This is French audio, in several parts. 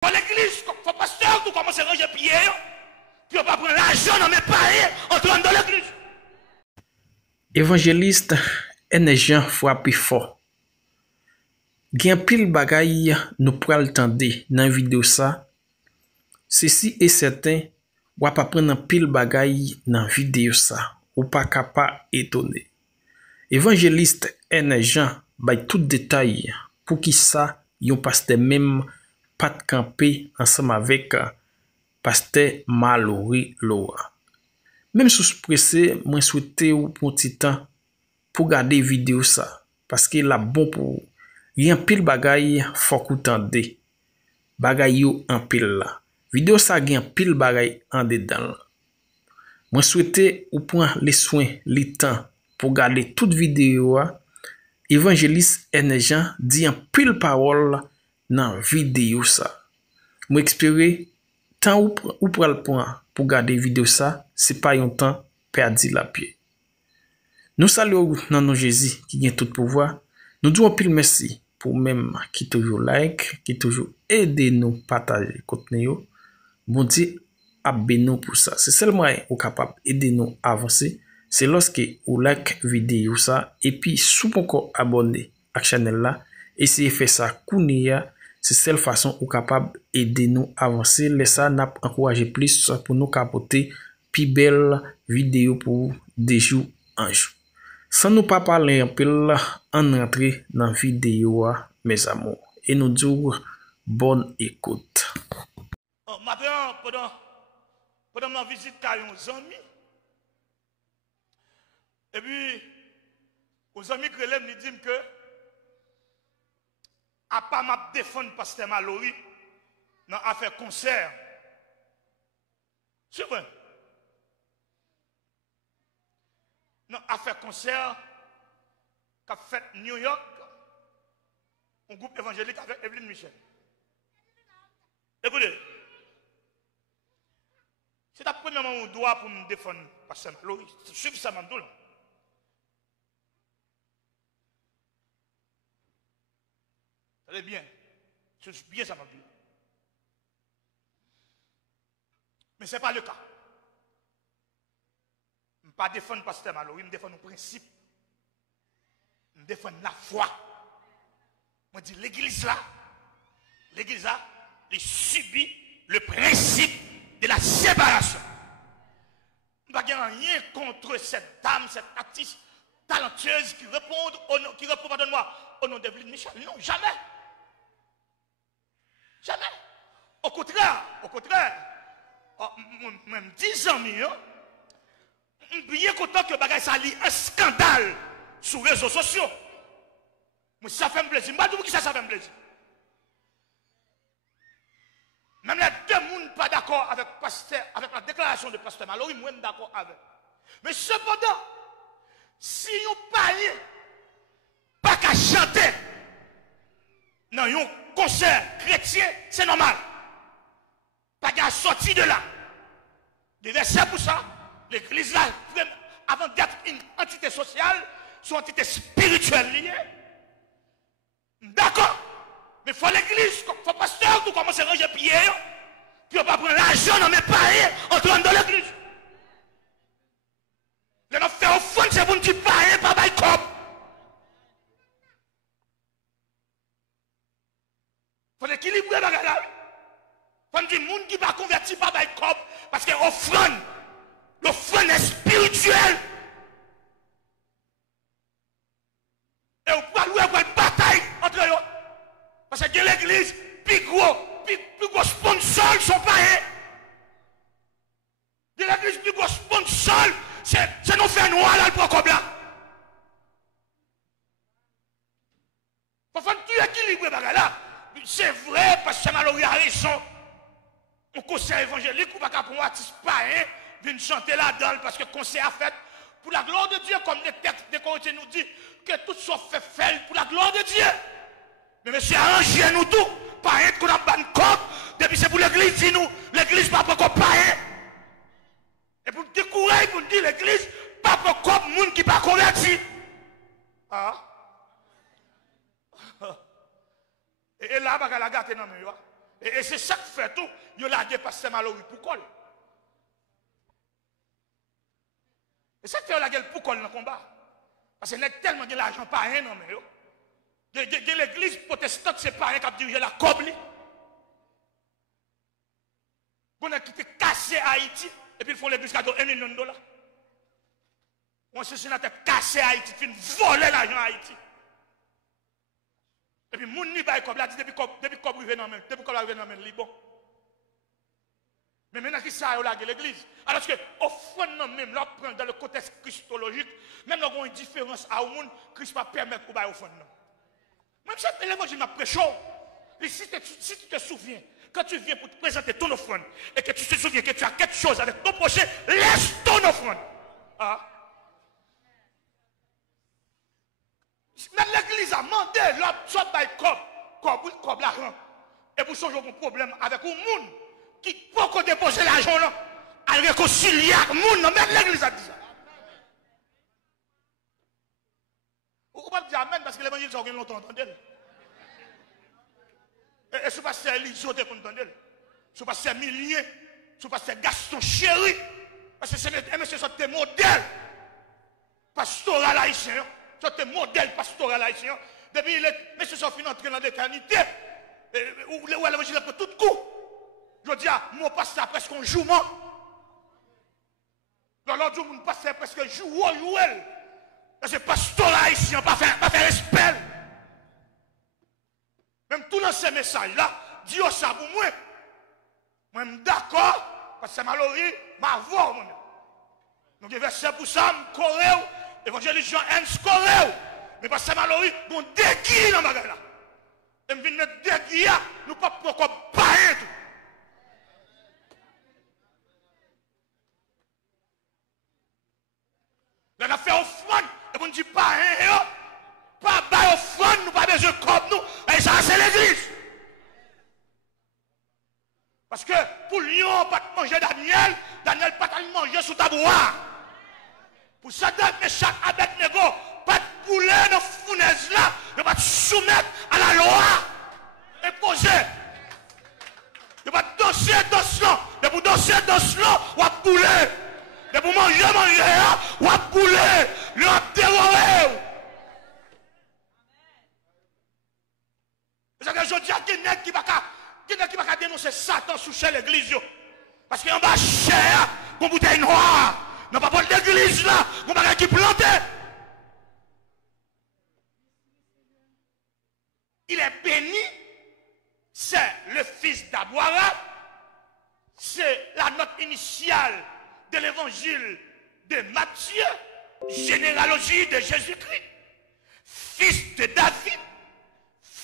Pour l'église, faut pasteur tout commencer à ranger pied, puis on va prendre l'argent dans mes païens, entrer dans l'église. Évangéliste Jean frappé fort. Gen pile bagay nous pral tande dans vidéo ça. Ceci est certain, ou pas prendre pile bagay dans vidéo ça, ou pas capable étonné. Évangéliste Jean bay tout détail pour qui ça yon pasteur même pas de camper ensemble avec pasteur Mallory Loa. Même sous pressé, moi souhaité ou pour petit temps pour garder vidéo ça parce que la bon pour y en pile bagay faut koutande. Bagay yo en pile là. Vidéo ça gen pile bagay en dedans. Moi souhaité ou prend les soins, les temps pour garder toute vidéo. Évangéliste Jean dit en pile parole dans vidéo ça. Moi espérer temps ou pral prend pour garder vidéo ça, c'est pas un temps perdu la pied. Nous saluons dans nos Jésus qui gagne tout pouvoir. Nous disons pile merci pour même qui toujours like, qui toujours aide nous partager contenu. Bon Dieu a béni pour ça. C'est seulement ou capable aider nous avancer. C'est lorsque vous like vidéo ça et puis sous encore abonner à la chaîne là, essayez faire ça kounia. C'est seule façon ou capable aider nous avancer. Laissez n'a encourager plus pour nous capoter plus belle vidéo pour des jours en jour. Sans nous pas parler un peu en entrer dans vidéo mes amours et nous dire bonne écoute. Maintenant pendant ma visite à un ami et puis aux amis que l'aime dit que à pas m'a défendre pasteur Mallory dans affaire concert. C'est vrai. Dans affaire concert qu'a fait New York, un groupe évangélique avec Evelyne Michel. Écoutez, c'est la première fois où on doit pour me défendre pasteur Mallory. Suivez ça, Mandoul. Très bien. C'est bien ça, Mandoul. Mais ce n'est pas le cas. Je ne pas défendre pasteur Mallory, je défends nos principes. Je défends la foi. Je dis l'église là, il subit le principe de la séparation. Je n'ai rien contre cette dame, cette artiste talentueuse qui répond, pardonne-moi, au nom d'Evelyne Michel. Non, jamais. Jamais. Au contraire, même 10 ans, je suis bien content que bagay ça lit un scandale sur les réseaux sociaux. Mais ça fait un plaisir. Je ne sais pas qui ça fait un plaisir. Même les deux personnes pas d'accord avec la déclaration de pasteur Mallory, moi je suis d'accord avec. Mais cependant, si vous parlez, pas qu'à chanter dans un concert chrétien, c'est normal. Pas qu'à sortir de là. C'est pour ça, l'église là, avant d'être une entité sociale, c'est une entité spirituelle liée. D'accord? Mais il faut l'église, il faut pasteur tout commencer à ranger pied, puis on va prendre l'argent dans mes païens, entrer dans l'église. Les gens font au fond, c'est pour nous dire païen, pas bail comme. Il faut équilibrer la là. Il faut dire, les gens qui ne sont pas convertis, pas bail comme. Parce que l'offrande est spirituelle. Et on peut louer une bataille entre eux. Parce que l'église, plus gros sponsor sont pas. De l'église, plus gros sponsor, c'est nous faire noir là le comme là. Il faut tout équilibrer là. C'est vrai, parce que Mallory a raison. On conseil évangélique ou pas pour un artiste païen viennent chanter là-dedans parce que le conseil a fait pour la gloire de Dieu, comme les textes de Corinthiens nous dit que tout soit fait pour la gloire de Dieu. Mais monsieur, arrangez nous tout, païen qu'on a ban cop, depuis c'est pour l'église, dit nous, l'église pas pour païen. Et pour décourager, pour dire l'église, pas pour cop, monde qui pas converti. Ah. Et là, bah, la gâte dans le mur. Et c'est ça qui fait tout. Il a lagué pasteur Mallory pour col. Et ça qui fait lagué pour col dans le combat. Parce qu'il y a tellement de l'argent pas rien non mais l'église protestante c'est pas rien qui a dirigé la cobli. On a quitté cassé Haïti et puis ils font l'église cadeau $1 million. On se sénateur cassé Haïti, puis voler l'argent à Haïti. Et puis moun ni bay comme là dit depuis comme arrivé dans même, depuis comme arrivé dans même Liban. Mais maintenant qui ça a lagué l'église. Alors que offrande non même là prend dans le contexte christologique, même là on a une différence à au monde, Christ pas permettre ou bay offrande non. Même si l'évangile m'a prêché. Et si tu te souviens, quand tu viens pour te présenter ton offrande, et que tu te souviens que tu as quelque chose avec ton prochain, laisse ton offrande. Ah. Même l'église a demandé, l'homme soit by comme l'argent. Et pour changer mon problème avec un monde qui peut déposer l'argent là, à réconcilier avec le monde, même l'église a dit ça. Vous ne pouvez pas dire amen parce que l'évangile, ça a longtemps entendu. Et ce pasteur Elisio te entendez. Ce pasteur Milien, ce pasteur Gaston Chéri. Parce que c'est monsieur des modèles pastoral haïtien. C'est un modèle pastoral haïtien. Depuis monsieur sont finis entré dans l'éternité. Où l'évangile pour tout coup. Je dis à mon pasteur presque un jour. L'autre jour, mon pasteur presque un jour. Parce que pastoral haïtien, pas faire respect. Même tout dans ces messages-là, Dieu ça pour moi. Moi, je suis d'accord, parce que c'est malheureux, ma voix. Donc, il verset pour ça, je suis évangéliste Jean-Ernst Corée. Mais parce que c'est malheureux, bon déguis dans ma gueule là. Et je viens mettre déguis, nous ne pouvons pas encore parler tout. Là, on a fait offrande, et on dit pas rien. Pas bail offrande, nous pas besoin comme nous. Et ça, c'est l'église. Parce que pour Lyon, pas de manger Daniel, Daniel pas de manger sous tabouin. Pour ça, Meshach, Abednego, pas de poulet dans fournaise là, ne pas de soumettre à la loi. Imposer. Ne pas danser dans cela. Ne pas danser dans cela, ou à poulet. Ne pas manger, ou à poulet. Le à dévorer. C'est que je dis à quelqu'un qui va dénoncer Satan sous chez l'église. Parce qu'en bas, cher, mon bouteille noire, non pas pour l'église là, mon bagage qui planté. Il est béni, c'est le fils d'Abraham, c'est la note initiale de l'évangile de Matthieu, généalogie de Jésus-Christ, fils de David.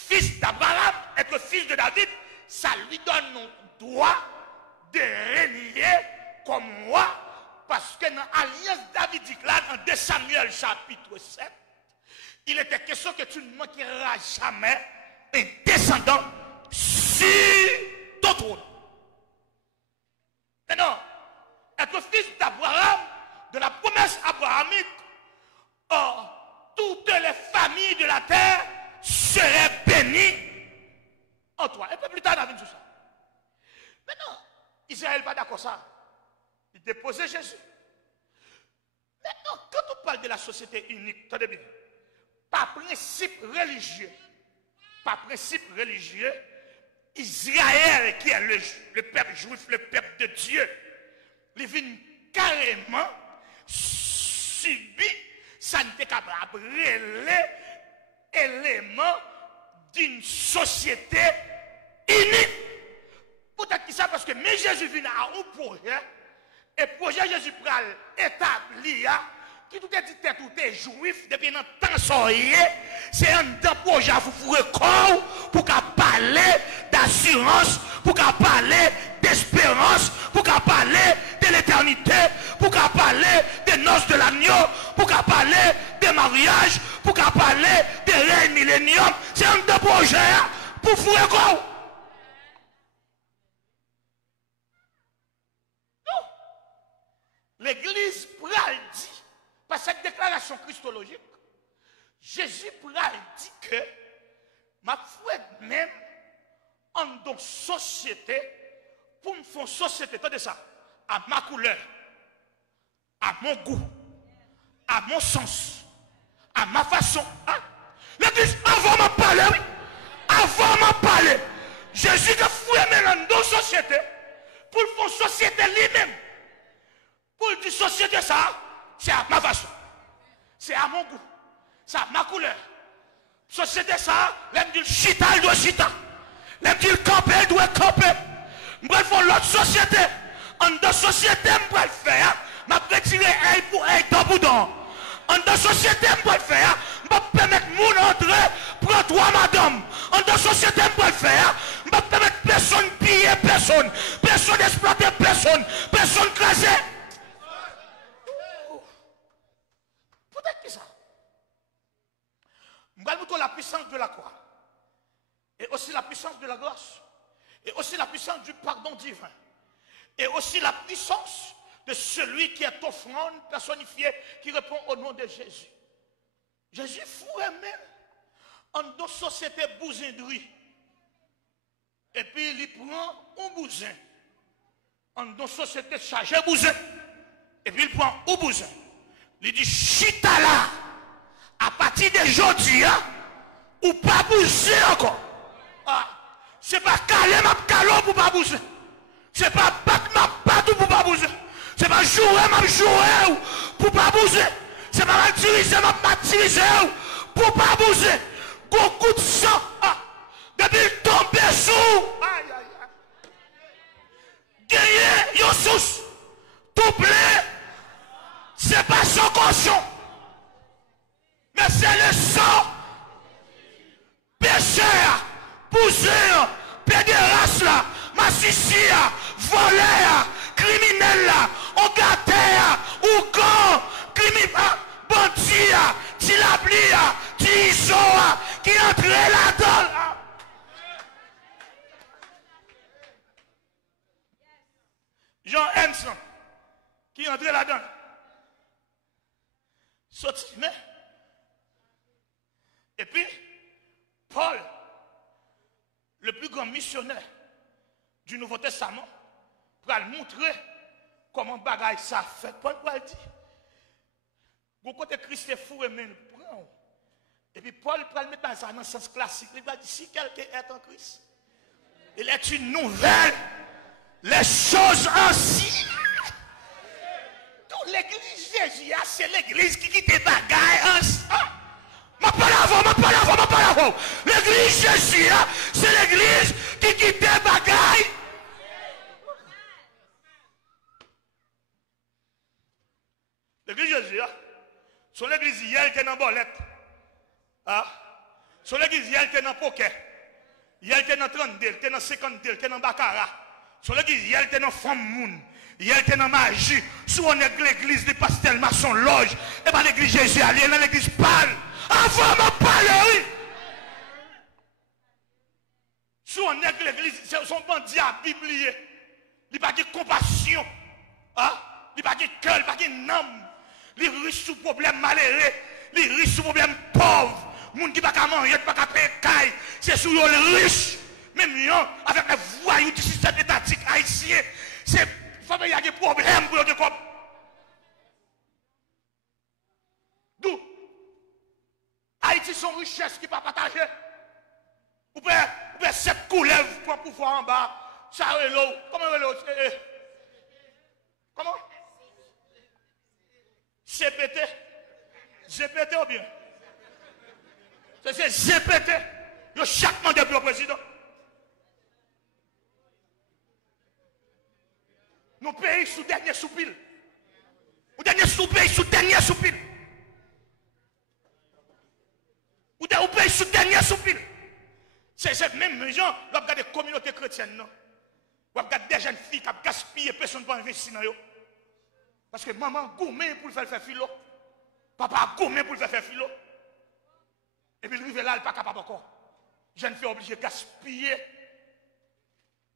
Fils d'Abraham, être fils de David, ça lui donne le droit de régner comme moi, parce que dans l'alliance davidique, là, dans 2 Samuel chapitre 7, il était question que tu ne manqueras jamais un descendant sur ton trône. Et non, être fils d'Abraham, de la promesse abrahamique, toutes les familles de la terre serait béni en toi. Et puis plus tard, on a vu tout ça. Maintenant, Israël n'est pas d'accord ça. Il déposait Jésus. Maintenant, quand on parle de la société unique, attendez bien, par principe religieux, Israël, qui est le peuple juif, le peuple de Dieu, il vient carrément subir, ça n'était capable de relever élément d'une société unique. Peut-être que ça parce que mais Jésus vient à un projet, et projet Jésus pral établi, qui tout est dit tout est juif depuis un temps soyé, c'est un projet à vous corps pour qu'à parler d'assurance, pour qu'à parler d'espérance, pour qu'à parler de l'éternité, pour qu'à parler des noces de l'agneau, pour qu'à parler des mariages, pour qu'à parler des règnes millénium. C'est un projet pour vous corps. Non. L'église pral dit, par cette déclaration christologique, Jésus pral dit que ma foi même en donc société, pour me faire une société, attendez ça, à ma couleur, à mon goût, à mon sens, à ma façon. Hein? L'église, avant de parler, oui, avant de parler, Jésus a fouillé dans nos sociétés pour faire une société lui-même. Pour dire société ça, c'est à ma façon, c'est à mon goût, c'est à ma couleur. Société ça, l'aime dire chita, elle doit chita. L'aime dire camper, elle doit camper. Je vais faire l'autre société. En deux sociétés, je vais le faire. Je vais retirer œil pour œil, dent pour dent. En deux sociétés, je vais le faire. Je vais permettre mon entrée pour toi, madame. En deux sociétés, je vais le faire. Je vais permettre personne piller personne. Personne exploiter personne. Personne craser. Peut-être que ça. Je vais vous la puissance de la croix. Et aussi la puissance de la grâce. Et aussi la puissance du pardon divin. Et aussi la puissance de celui qui est offrande personnifiée, qui répond au nom de Jésus. Jésus fourrait même en deux sociétés bousinderie. Et puis il prend un bousin. En deux sociétés chargées bousin. Et puis il prend un bousin. Il dit, chita là. À partir d'aujourd'hui, hein, ou pas bouger encore. Ah, c'est pas calé ma calot pour pas bouger. C'est pas battre ma batte pour pas bouger. C'est pas jouer ma jouer pour pas bouger. C'est pas diriger ma diriger pour pas bouger. Beaucoup de sang, ah, depuis il tombe sous. Aïe, aïe, aïe. Gagner, yon sous. Doublé. C'est pas son cochon. Mais c'est le sang pécheur, pousseur, pédéraste, massicia, voleur, criminel, ogateur, ougan, criminel, bandit, tilablia, tisoa, qui entre là-dedans. Jean Henson, qui entre là-dedans. Sorti, mais. Et puis, Paul, le plus grand missionnaire du Nouveau Testament, pour montrer comment bagaille ça fait. Paul va dire, vous côté Christ est fou et même prend. Et puis Paul va le mettre dans un sens classique. Il va dire, si quelqu'un est en Christ, il est une nouvelle, les choses anciennes. Toute l'église Jésus, c'est l'église qui quitte les bagailles ensemble. Ma parole. L'église Jésus, c'est l'église qui quitte les bagailles. L'église Jésus, c'est l'église hier qui est dans bolette. C'est l'église hier qui est dans poker. Hier qui est dans 32, qui est dans 52, qui est dans baccarat. C'est l'église hier qui est dans femme moun. Hier qui est dans magie. Si on est l'église de pastel maçon loge, et pas l'église Jésus, elle est dans l'église pâle. Avant de parler, oui. Si on est que l'église, c'est son bandit à biblier. Il n'y a pas de compassion. Il n'y a pas de cœur, il n'y a pas de âme. Il riche sous problème malheureux. Il riche sous problème pauvre. Les gens qui ne peuvent pas manger, pas payer, c'est sous le riche. Même avec les voyous du système étatique haïtien, c'est il y a des problèmes pour eux. D'où Haïti son richesse qui ne peut pas partager. Ou bien cette coulève pour pouvoir en bas. Ça est l'eau. Comment est l'eau? Comment? GPT. GPT ou bien? C'est GPT. Il y a chaque mandat pour le président. Nos pays sous dernier soupil. Ou dernier soupil sous dernier soupil. Ou pays sous dernier soupil. C'est même gens, vous regardez des communautés chrétiennes, non? Vous regardez des jeunes filles qui ont gaspillé, personne ne peut investir dans eux. Parce que maman gourmet pour le faire philo. Papa gourmet pour le faire philo. Et puis le rive là, il n'est pas capable encore. Jeune fille obligée de gaspiller.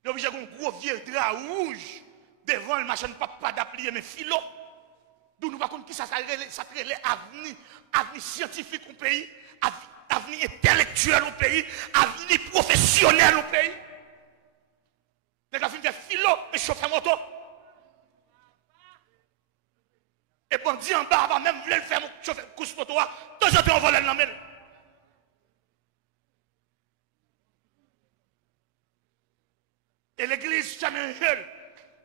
Il est obligé d'un gros vieux drap rouge devant le machin, pas d'applier, mais philo. D'où nous ne savons pas qui ça crée l'avenir scientifique au pays, avenir intellectuel au pays, avenir professionnel au pays. Les gars finissent faire philo et chauffer moto. Et bandit en bas, même voulait le faire chauffer couche moto, de temps en temps on vole la main. Et l'église jamais elle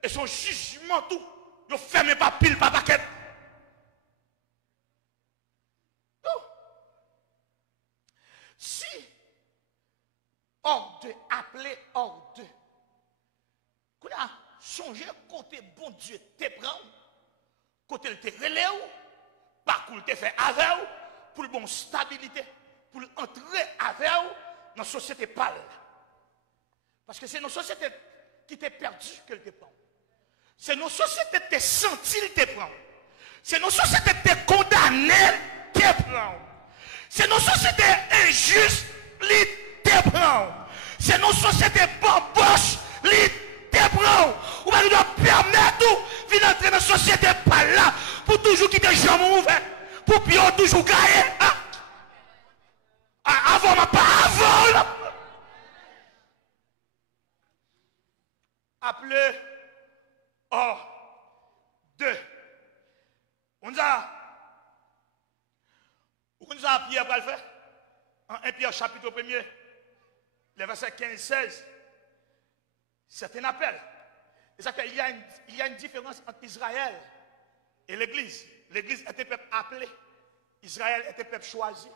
et son jugement tout, il ferme pas pile par paquet. Si hors de appelé hors de, qu'on a changé côté bon Dieu te prend, côté le te relève, parcours te fait avec pour le bon stabilité, pour entrer avec dans la société pâle. Parce que c'est nos sociétés qui t'est perdu qu'elle te prend. C'est nos sociétés qui t'es senti te prend. C'est nos sociétés qui t'es condamné te prend. C'est nos sociétés injustes qui te prend. C'est nos sociétés bamboches qui te prend. Ou bien nous devons permettre de venir entrer dans la société par là pour toujours quitter les jambes ouvertes. Pour bien toujours gagner. Avant, mais pas avant. Là. Appelé hors de. On nous a Pierre pour le faire. En 1 Pierre chapitre 1er, les versets 15-16. C'est un appel. Il y a une différence entre Israël et l'Église. L'Église était peuple appelé. Israël était peuple choisi.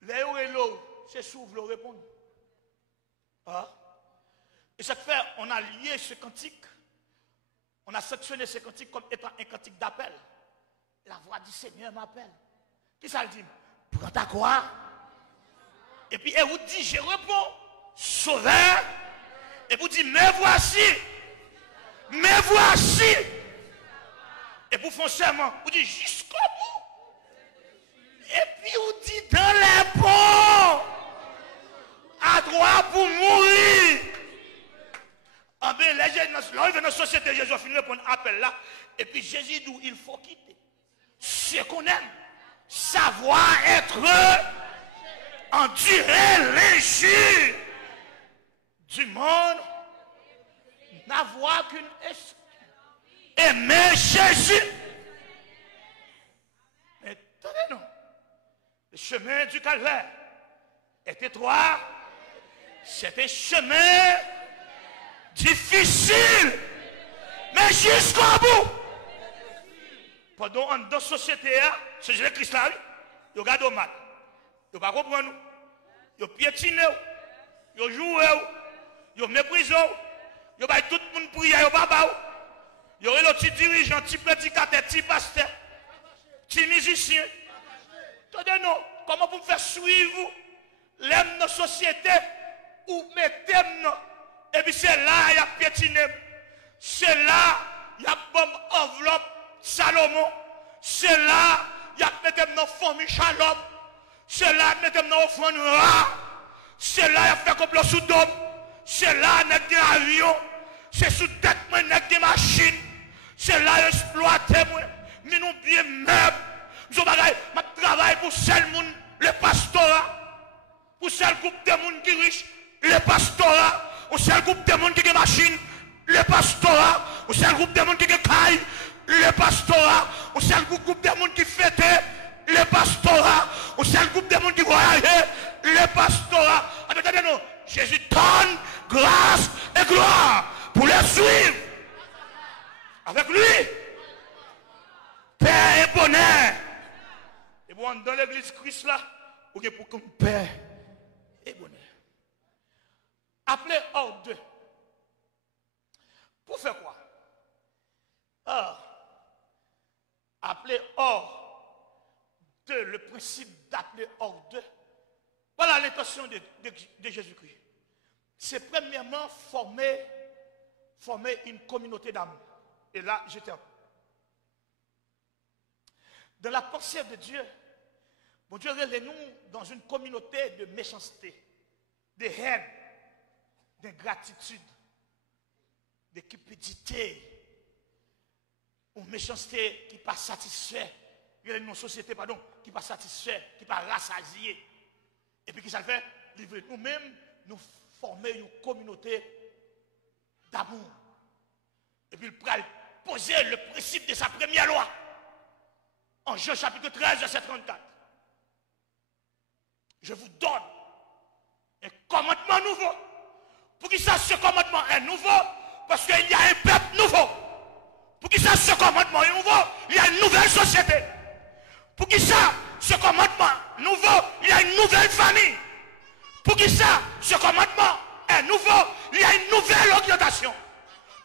Léo et l'eau, c'est s'ouvre le répondre. Et ça fait, on a lié ce cantique, on a sectionné ce cantique comme étant un cantique d'appel. La voix du Seigneur m'appelle. Qui ça le dit? Prends ta croix. Et puis, elle vous dit, je réponds, sauveur. Et vous dit, mais voici. Mais voici. Et vous font serment, vous dit, jusqu'au bout. Et puis, vous dit, dans les ponts, à droite pour mourir. Ah ben, là, il dans la société, Jésus a fini de répondre à l'appel là. Et puis Jésus dit, il faut quitter ce qu'on aime. Savoir être, endurer l'injure du monde, n'avoir qu'une esprit. Aimer Jésus. Mais attendez, non. Le chemin du calvaire est étroit. C'est un chemin difficile, mais jusqu'au bout. Pendant dans la société, ce que Christ là, il regarde au mal. Il ne va pas comprendre. Il piétine, il joue, il méprise, il va tout le monde prier, il va pas. Il y aurait le petit dirigeant, petit prédicateur, petit pasteur, petit musicien. Attendez, non, comment vous me faire suivre l'aime de la société ou mettez-nous? Et puis c'est là, il y a piétiné. C'est là, il y a bombe enveloppe Salomon. C'est là, il y a mettez dans famille Shalom. C'est là, mettez dans offrande rare. C'est là, il y a fait complot sous dôme. C'est là, il y a des avions. C'est sous tête, il y a des machines. C'est là, il y a exploité. Mais nous bien meubles. Je travaille pour seul monde, le pastorat. Pour seul groupe de monde qui riche, le pastorat. Au seul groupe de monde qui a machine, le pastorat. Au seul groupe de monde qui a caille, le pastorat. Au seul groupe de monde qui fête, le pastorat. Au seul groupe de monde qui voyage, le pastorat. Attendez, non. Jésus donne grâce et gloire pour les suivre. Avec lui, paix et bonheur. Et bon, dans l'église Christ là, vous avez pour comme paix et bonheur. Appelé hors de. Pour faire quoi? Appeler hors de, le principe d'appeler hors de. Voilà l'intention de Jésus-Christ. C'est premièrement former une communauté d'amour. Et là, je termine. Dans la pensée de Dieu, bon Dieu relève-nous dans une communauté de méchanceté, de haine, d'ingratitude, de cupidité, ou méchanceté qui n'est pas satisfait, une société, pardon, qui n'est pas satisfait, qui n'est pas rassasié. Et puis, qui ça fait? Nous-mêmes, nous former une communauté puis il pourra poser le principe de sa première loi. En Jean chapitre 13, verset 34. Je vous donne un commandement nouveau. Pour qu'il sache ce commandement est nouveau, parce qu'il y a un peuple nouveau. Pour qu'il sache ce commandement est nouveau, il y a une nouvelle société. Pour qu'il sache ce commandement nouveau, il y a une nouvelle famille. Pour qu'il sache ce commandement est nouveau, il y a une nouvelle orientation.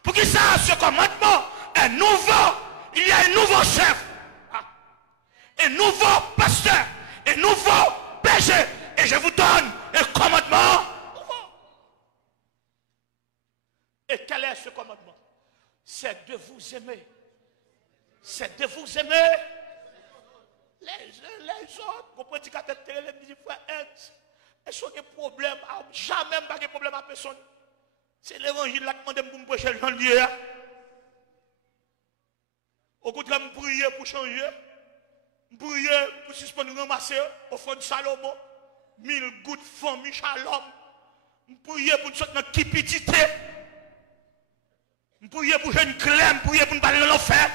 Pour qu'il sache ce commandement est nouveau, il y a un nouveau chef. Un nouveau pasteur, un nouveau péché. Et je vous donne un commandement nouveau. Et quel est ce commandement? C'est de vous aimer. C'est de vous aimer les autres. Vous prédicateurs de télé, me disent, frère, est-ce qu'il y a des problèmes? Jamais pas de problème à personne. C'est l'évangile là qui demande pour me prêcher le janvier. Au contraire, je prie pour changer. Je prie pour suspendre ramasser au fond de Salomon. 1000 gouttes famille shalom. Je prie pour nous sortir dans kipitité. Je prie pour jeune clem, je prie pour nous parler de l'enfer.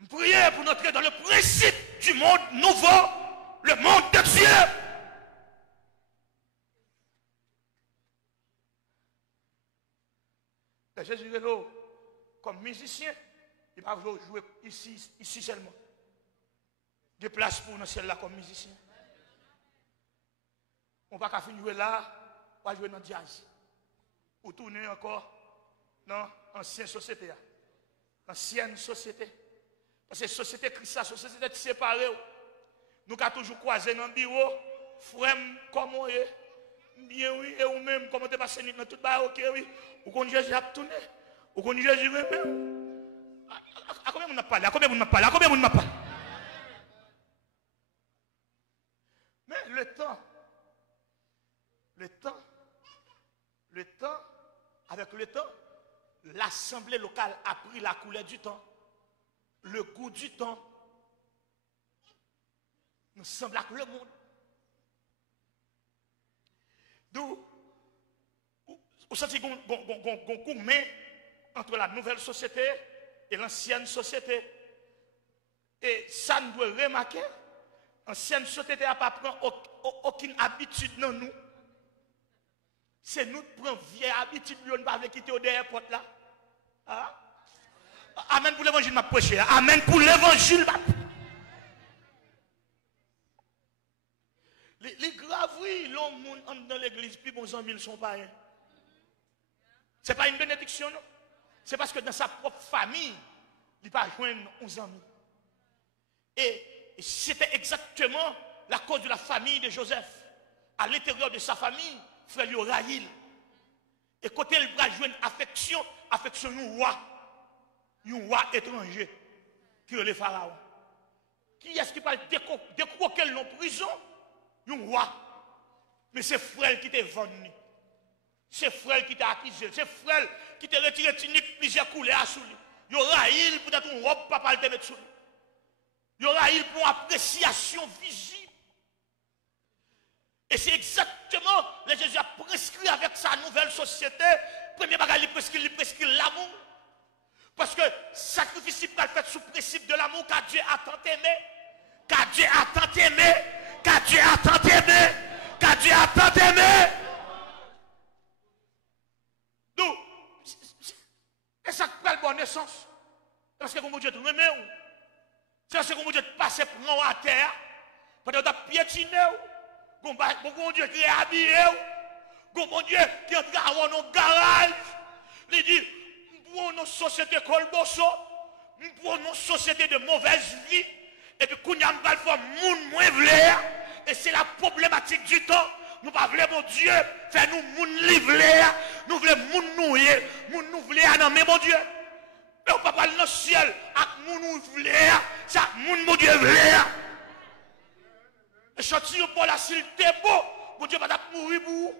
Je prie pour nous entrer dans le principe du monde nouveau, le monde de Dieu. Et Jésus est là, comme musicien, il va jouer ici seulement. De place pour dans le ciel là comme musicien. On va pas finir jouer là, on va jouer dans le jazz. Ou tourner encore dans l'ancienne société. L'ancienne société. Parce que la société Christ, la société séparée. Nous avons toujours croisé dans le bureau, frère, comment on est. Bien oui, et ou même, comment tu passes dans tout le monde, ok oui. Ou qu'on Jésus a tourné. Ou qu'on Jésus même. À combien on a parlé? À combien on a parlé? À combien on a parlé? Mais le temps, avec le temps, l'assemblée locale a pris la couleur du temps, le goût du temps. Nous semblons avec le monde. D'où, vous sentez qu'on met entre la nouvelle société et l'ancienne société. Et ça nous doit remarquer, l'ancienne société n'a pas pris aucune habitude dans nous. C'est nous qui prenons vieille habitude, nous ne pas quitter au derrière porte là. Ah? Amen pour l'évangile m'a prêché. Amen pour l'évangile. Les graves, oui, l'homme dans l'église, puis bons amis, ils sont pas. Ce n'est pas une bénédiction, non? C'est parce que dans sa propre famille, il ne pas joindre 11 amis. Et c'était exactement la cause de la famille de Joseph. À l'intérieur de sa famille, frère Yoraïl. Et côté il va jouer une affection un roi étranger, qui est le pharaon. Qui est-ce qui va décroquer le prison? Un roi. Mais c'est frère qui t'a vendu. C'est frère qui t'a accusé. C'est frère qui t'a retiré tunique plusieurs couleurs sous lui. Yoraïl pour ton robe, papa le te mettre sous lui. Yoraïl pour appréciation visible. Et c'est exactement ce que Jésus a prescrit avec sa nouvelle société. Premier bagage, il prescrit l'amour. Parce que sacrifice il va fait sous principe de l'amour, car Dieu a tant aimé. Car Dieu a tant aimé. Car Dieu a tant aimé. Car Dieu a tant aimé. Donc, et ça prend le bon essence. Parce que comme Dieu te remet, c'est parce que comme Dieu te passe pour à terre, pendant que tu as piétiné. Bon Dieu qui est habillé, bon Dieu qui est entré dans nos garages, il dit, pour nos sociétés colbosso, pour nos sociétés de mauvaise vie, et puis qu'on y a un faire monde moins vlé, et c'est la problématique du temps. Nous ne voulons pas, mon Dieu, faire nous monde livré, nous voulons monde noué, monde nous voulons non mais mon Dieu. Mais on ne peut pas aller dans le ciel, avec monde nous voulons, c'est monde mon Dieu vlé. Échantillon pour la s'il t'est beau, mon Dieu va mourir pour vous.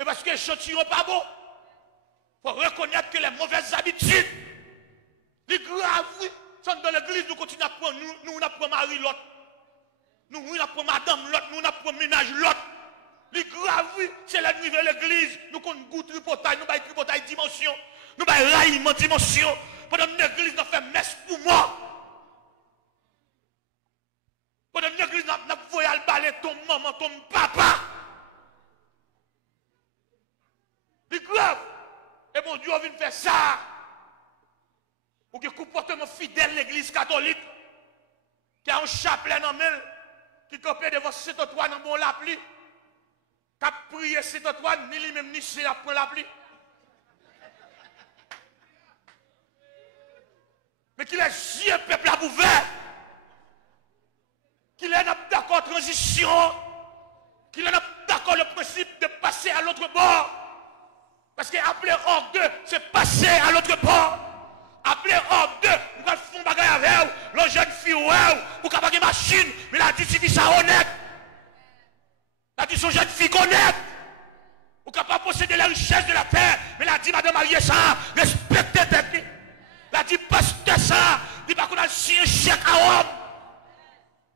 Et parce que échantillon pas beau, il faut reconnaître que les mauvaises habitudes, les graves, sont dans l'église, nous continuons à prendre, nous apprenons mari l'autre. Nous apprenons madame l'autre, nous apprenons ménage l'autre. Les graves, c'est la nuit vers l'église, nous avons goût tripotaille, nous avons tripotaille dimension. raillement dimension. Pendant l'église, nous fait messe pour moi. Pendant l'église, nous voyons le balai ton maman, ton papa. C'est grave. Et mon Dieu vient faire ça. Ou que comportement fidèle l'église catholique. Qui a un chapelet dans le qui campait devant Saint-Antoine dans bon l'appli. Qui a prié Saint-Antoine, ni lui-même ni c'est la prendre l'appli. Mais qu'il est yeux peuple à ouvert. Qu'il est d'accord transition. Qu'il est d'accord le principe de passer à l'autre bord. Parce qu'appeler hors d'eux, c'est passer à l'autre bord. Appeler hors d'eux, vous allez faire un bagage avec vous, la jeune fille, vous avez une machine, mais la dit si ça honnête. La dit son jeune fille honnête. Vous n'avez pas posséder les richesses de la terre, mais la dit madame mariée ça, respectez tête. La dit pasteur ça, dit pas qu'on a signé un chèque à Rome.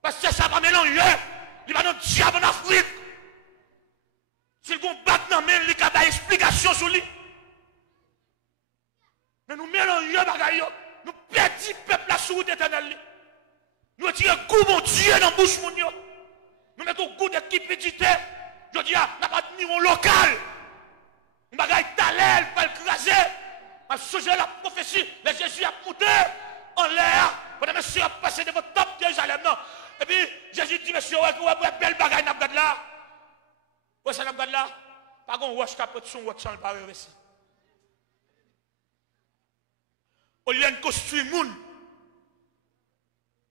Pasteur ça va mélanger, il va nous diable en Afrique. Si vous battez dans main, il y a des explications sur lui. Mais nous mélangeons bagaille, nous perdons le peuple la route éternelle. Nous tirons goût mon Dieu dans la bouche mon Dieu. Nous mettons goût de qui petite. Je dis, n'a pas de niveau local. Nous bagaille talel, pas le craser. À changer la prophétie, les Jésus a monté en l'air. Pendant que monsieur a passé devant le top de Jérusalem. Et puis Jésus dit, monsieur, ouais, belle bagaille n'a pas de là. Ouais, ça n'a pas de là. Pas qu'on wash capot son watch sans le parler ici. Au lieu de construire moun,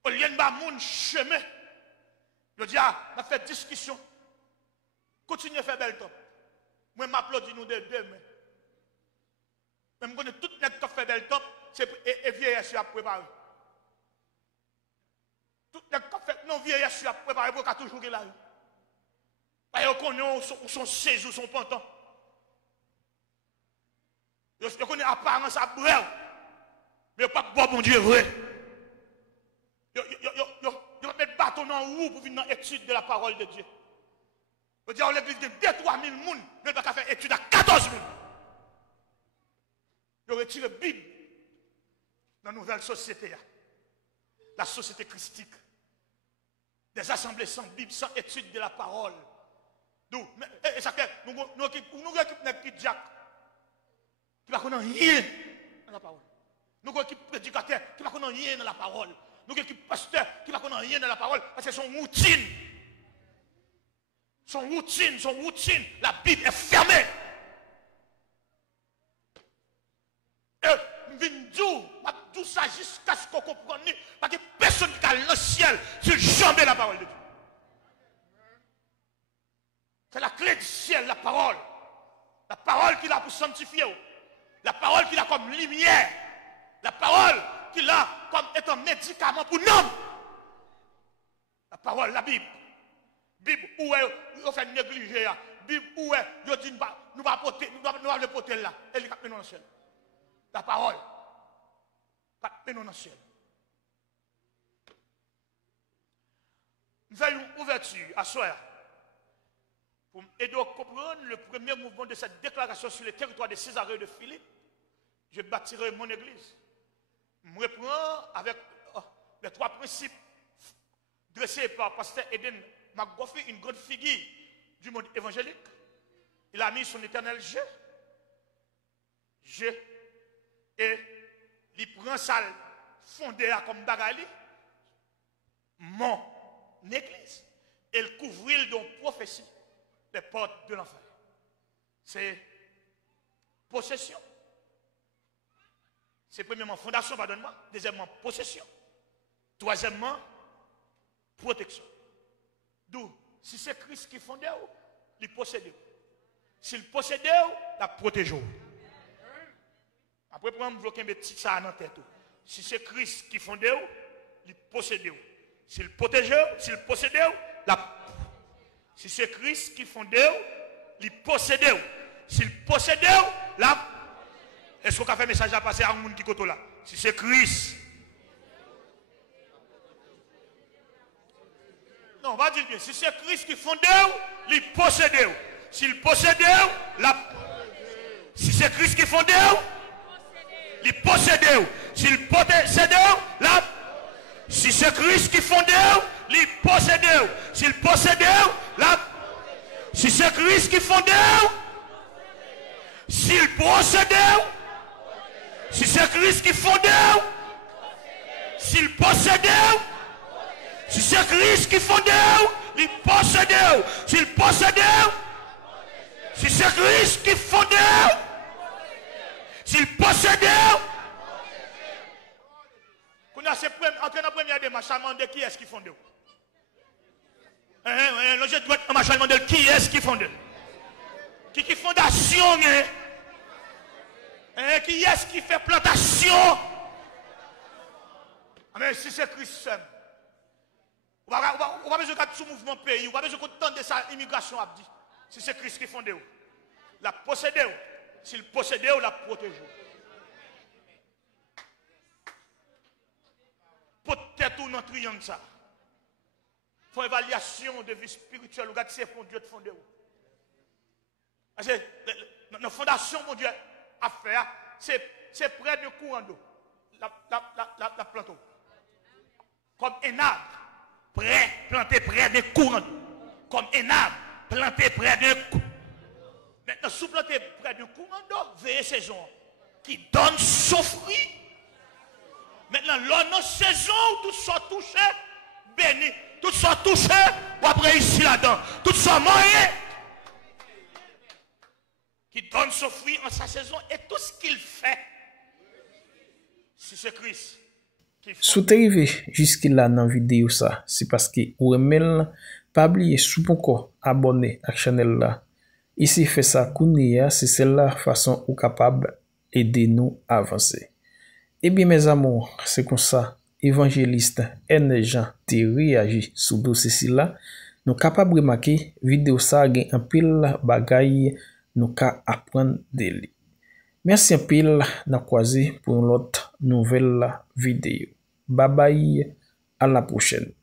au lieu de faire moun chemin, je dis, on a fait discussion. Continuez à faire belle top. Moi, je m'applaudis nous de deux mains. Mais je connais tout le monde qui fait belle top, c'est vieillesse à préparer. Tout le monde qui fait non vieillesse à préparer pour qu'il toujours là. Parce qu'on connaît où sont 16 ou son pantan. Je connais l'apparence à brève. Mais pas boire bon Dieu vrai. Yo mettre bâton dans roue pour venir dans l'étude de la parole de Dieu. On dit à l'église de 2-3 000 personnes, mais pas faire étude à 14 000. Yo retire la Bible dans la nouvelle société. La société christique. Des assemblées sans Bible, sans étude de la parole. Nous, et ça fait, nous équipons notre Jack. Qui va connaître rien dans la parole. Nous avons équipe prédicateur qui ne connaît rien dans la parole. Nous avons équipe pasteur qui ne connaît rien dans la parole parce que c'est son routine. Son routine. La Bible est fermée. Et je dis ça jusqu'à ce qu'on comprenne. Parce que personne qui a le ciel sur jamais la parole de Dieu. C'est la clé du ciel, la parole. La parole qu'il a pour sanctifier. La parole qu'il a comme lumière. La parole qu'il a comme étant médicament pour nous. La parole, la Bible. Bible, où est, on fait négliger. Bible, où est, je dis, nous va porter, nous va le porter là. Et il va nous dans le ciel. La parole. Pas nous dans le ciel. Nous faisons une ouverture à soir. Pour aider à comprendre le premier mouvement de cette déclaration sur le territoire de Césarée et de Philippe, je bâtirai mon église. Je reprends avec les 3 principes dressés par pasteur Eden McGoffey, une grande figure du monde évangélique. Il a mis son éternel je, et il prend ça fondé comme bagali, mon église, et il couvrit de prophétie les portes de l'enfer. C'est possession. C'est premièrement fondation, pardonne-moi. Deuxièmement, possession. Troisièmement, protection. D'où, si c'est Christ qui fonde, il possède. S'il possède, il protège. Après, pour me bloquer mes petits ça dans la tête. Si c'est Christ qui fonde, il possède. S'il protège, s'il possède, si c'est Christ qui fonde, il possède. S'il possède, la. Est-ce qu'on a fait un message à passer à un monde qui est là? Si c'est Christ. Non, on va dire bien. Si c'est Christ qui fonde, il possède. S'il possède, la. Si c'est Christ qui fonde, il possède. S'il possède, là, si c'est Christ qui fonde, il possède. S'il possède, là, si c'est Christ qui fonde, s'il possède, si c'est Christ qui fonde, s'il possède, si c'est Christ qui fonde, il possède. S'il possède, si c'est Christ qui fonde, s'il possède, quand on a entré dans la première démarche, ça demande qui est-ce qui fonde. Je dois demander qui est-ce qui fonde. Qui fondation, qui est-ce qui fait plantation. Mais si c'est Christ seul, on va besoin de ce mouvement pays, on va besoin de sa immigration. Si c'est Christ qui fonde, la posséder. S'il possède, la protéger. Peut-être ou dans triangle ça. Il faut évaluation de vie spirituelle. Regarde si c'est Dieu de fonder. Parce que la fondation, mon Dieu, à faire, c'est près de courant d'eau. La plante. Comme un arbre, planté près de courant d'eau. Comme un arbre, planté près de courant. Maintenant, sous planté près de courant d'eau, veillez saison qui donne son fruit. Maintenant, l'autre saison, tout soit touché, béni. Tout soit touché, ou après ici là-dedans. Tout soit moyen. Qui donne son fruit en sa saison et tout ce qu'il fait. Si c'est Christ. Si tu arrivé jusque-là dans la vidéo, c'est parce que vous aimez, pas oublier sous pourquoi abonner à la chaîne là. Ici, fait ça, c'est celle-là façon ou capable d'aider nous à avancer. Eh bien, mes amours, c'est comme ça. Évangéliste N. Jean qui réagit sur dossier là, nous capables de remarquer vidéo ça gain un pile bagaille nous ka apprendre de lui. Merci un pile n'a croisé pour une autre nouvelle vidéo. Bye bye, à la prochaine.